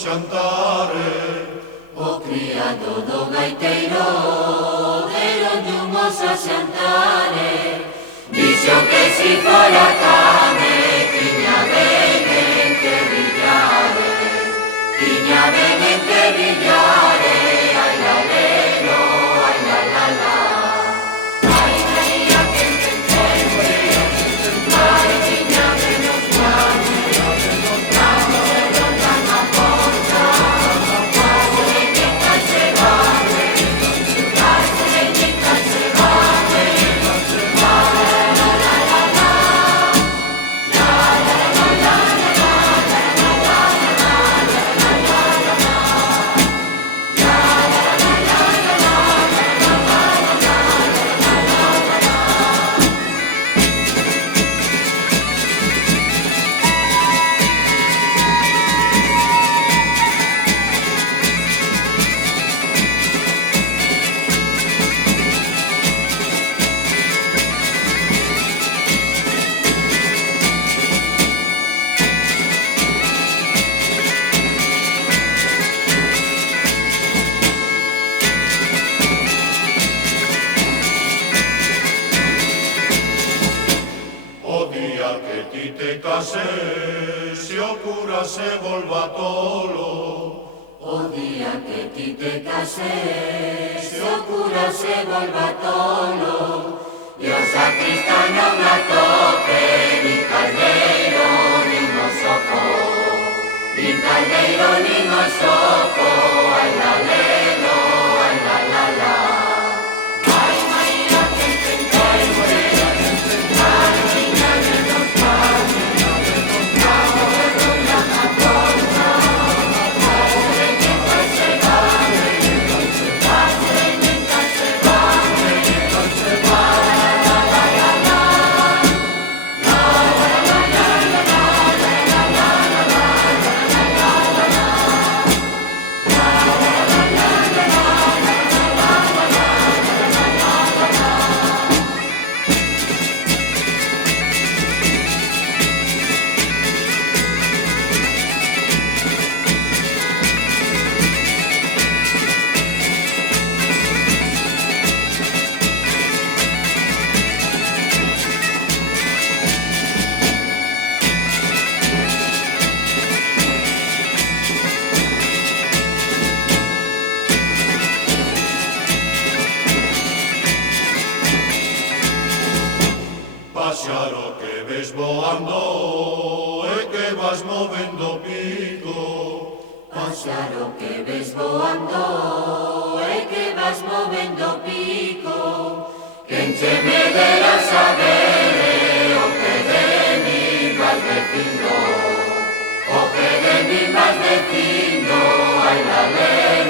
xantare. O criado do gaiteiro deronlle un oso a xantare. Dixo que si fora came tiña ben enterrillare. Tiña ben enterrillare. Ai la lelo, ai la la la. Ai maría que entende, ai tiña menos grande. Vamos a ronda na porta. Se o cura se volva tolo. O día que ti te cases, se o cura se volva tolo. E o sacristán non la toque, nin caldeiro, nin o soco. Nin caldeiro, nin o soco, ai la lelo, ai la la la. Ai maía que entende, ai tiña menos grande. Páxaro que ves voando e que vas movendo pico. Páxaro que ves voando e que vas movendo pico. Quen che me dera saber o que de mí vas dicindo. O que de mí vas dicindo, ai la lelo.